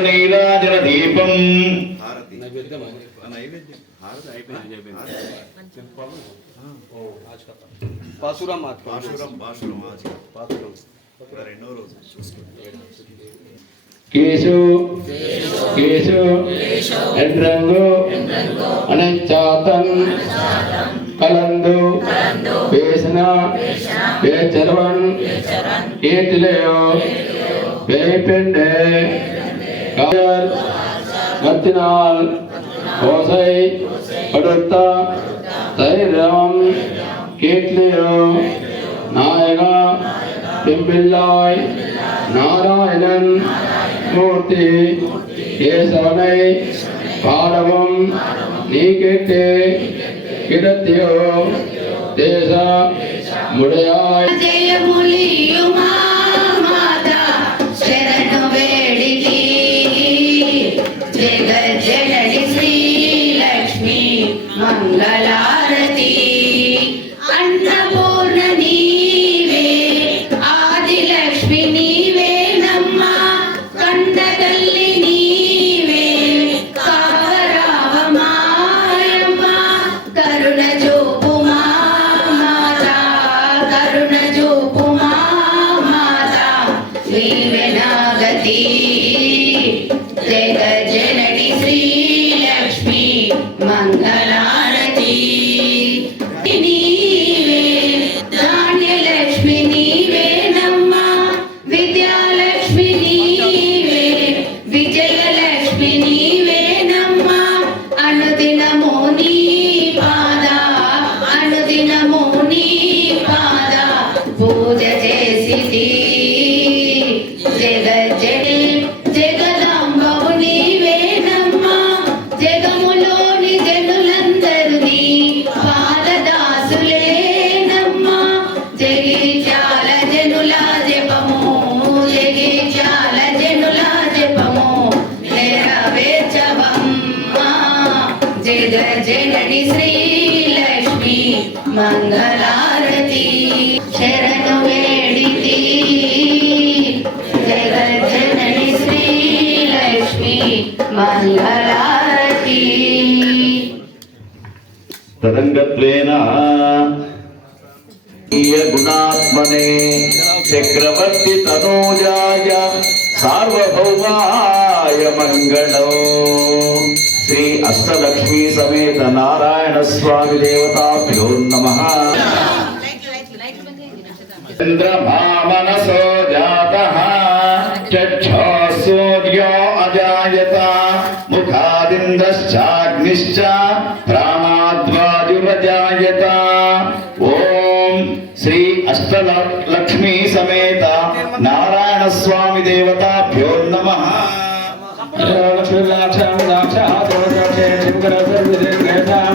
నీరాజన దీపం పాశురం ఆచి పాశురం ఇలా రెండో రోజు కేశు కేశు ఎండ్రంగు అనంచాతన్ కలందు వేసన వేచరవన్ ఏటిలేయో వేపెండే கத்தினால் ஓசை படுத்த தைரியம் கேட்லியோ நாயகா பிம்பில்லாய் நாராயணன் மூர்த்தி கேசவனை பாடவும் நீ கேட்டு கிடத்தியோ தேச முடையாய். Bye. మంగళారతి శరణు వేడితి. జగ శ్రీలక్ష్మి మంగళారతి. తదంగత్వేన గుణాత్మనే చక్రవర్తి తనూజాయ సార్వభౌమాయ మంగళం. శ్రీ అష్టలక్ష్మీ సమేత నారాయణ స్వామి దేవతాభ్యో నమ. इन्द्रभामनसो जातः, चक्षो सूर्यो अजायत, मुखादिन्द्रश्चाग्निश्च प्राणाद्वायुरजायत ॐ श्री अष्टलक्ष्मी समेत नारायणस्वामि देवताभ्यो नमः। लक्ष्मीलाक्षां दाक्षाः शिवकरसर्वदेवतां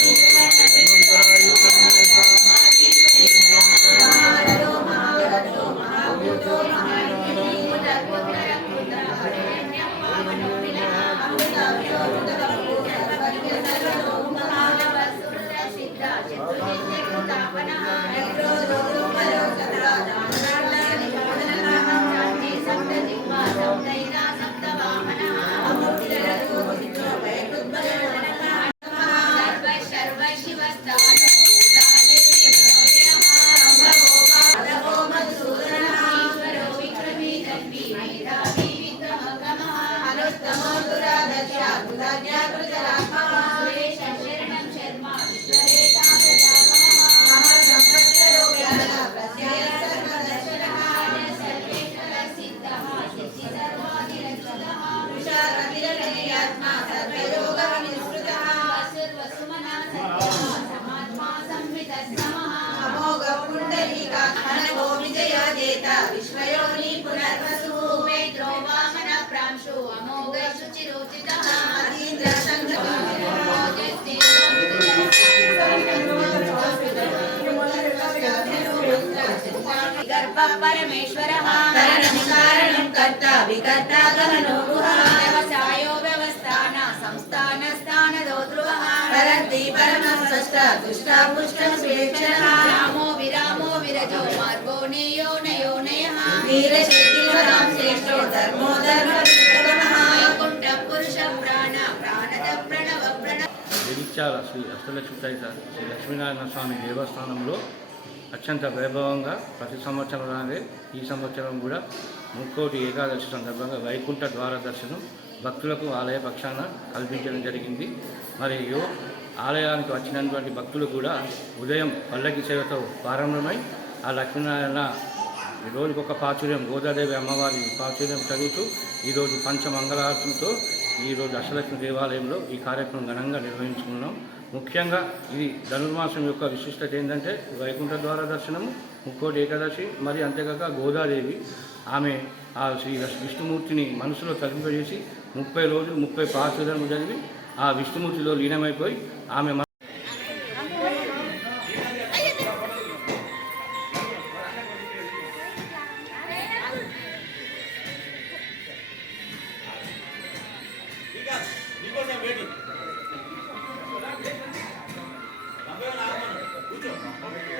Thank you. కారణం కర్త వికర్త గహనో వ్యవసాయో వ్యవస్థాన సంస్థాన స్థాన దోద్రువ పరంతి పరమ స్పష్ట దుష్ట పుష్ట స్వేచ్ఛన రామో విరామో విరజో మార్గో నేయో నయో నయ వీర శక్తి వదాం శ్రేష్టో ధర్మో ధర్మ వైకుంఠ పురుష ప్రాణ ప్రాణద ప్రణవ ప్రణవ జగిత్యాల శ్రీ అష్టలక్ష్మి శ్రీ లక్ష్మీనారాయణ స్వామి దేవస్థానంలో అత్యంత వైభవంగా ప్రతి సంవత్సరం లాగే ఈ సంవత్సరం కూడా ముక్కోటి ఏకాదశి సందర్భంగా వైకుంఠ ద్వార దర్శనం భక్తులకు ఆలయ పక్షాన కల్పించడం జరిగింది. మరియు ఆలయానికి వచ్చినటువంటి భక్తులు కూడా ఉదయం పల్లకి సేవతో ప్రారంభమై ఆ లక్ష్మీనారాయణ ఈ ఒక ప్రాచుర్యం గోదాదేవి అమ్మవారి ప్రాచుర్యం చదువుతూ ఈరోజు పంచమంగళారతులతో ఈరోజు అష్టలక్ష్మి దేవాలయంలో ఈ కార్యక్రమం ఘనంగా నిర్వహించుకున్నాం. ముఖ్యంగా ఇది ధనుర్మాసం యొక్క విశిష్టత ఏంటంటే వైకుంఠ ద్వార దర్శనము ముక్కోటి ఏకాదశి మరి అంతేకాక గోదాదేవి. ఆమె ఆ శ్రీ విష్ణుమూర్తిని మనసులో తలింపజేసి ముప్పై రోజులు ముప్పై ప్రాచుర్యం చదివి ఆ విష్ణుమూర్తిలో లీనమైపోయి ఆమె